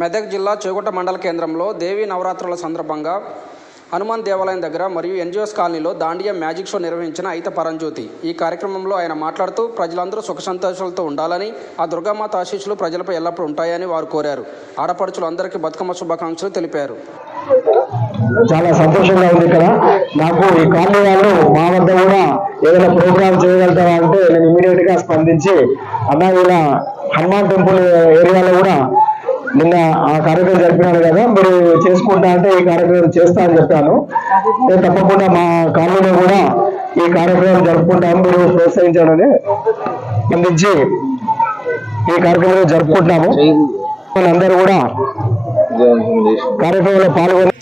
మెదక్ జిల్లా చేగుంట మండల కేంద్రంలో దేవీ నవరాత్రుల సందర్భంగా హనుమాన్ దేవాలయం దగ్గర మరియు ఎన్జిఓస్ కాలనీలో దాండియా మ్యాజిక్ షో నిర్వహించిన అయిత పరంజ్యోతి. ఈ కార్యక్రమంలో ఆయన మాట్లాడుతూ ప్రజలందరూ సుఖ సంతోషాలతో ఉండాలని, ఆ దుర్గామాత ఆశీస్సులు ప్రజలపై ఎల్లప్పుడూ ఉంటాయని వారు కోరారు. ఆడపడుచులు అందరికీ బతుకమ్మ శుభాకాంక్షలు తెలిపారు. చాలా సంతోషంగా ఉంది. ఇక్కడ నాకు ఈ కాలనీ వాళ్ళు మా వద్ద కూడా ఏదైనా ప్రోగ్రామ్ చేయగలుగుతారా అంటే నేను ఇమీడియట్ గా స్పందించి అన్న ఇలా హనుమాన్ టెంపుల్ ఏరియాలో కూడా నిన్న ఆ కార్యక్రమం జరిపినాను కదా, మీరు చేసుకుంటా అంటే ఈ కార్యక్రమం చేస్తా అని చెప్పాను. నేను తప్పకుండా మా కాలనీలో కూడా ఈ కార్యక్రమం జరుపుకుంటాను, మీరు ప్రోత్సహించాలని స్పందించి ఈ కార్యక్రమం జరుపుకుంటున్నాము. అందరూ కూడా కార్యక్రమంలో పాల్గొని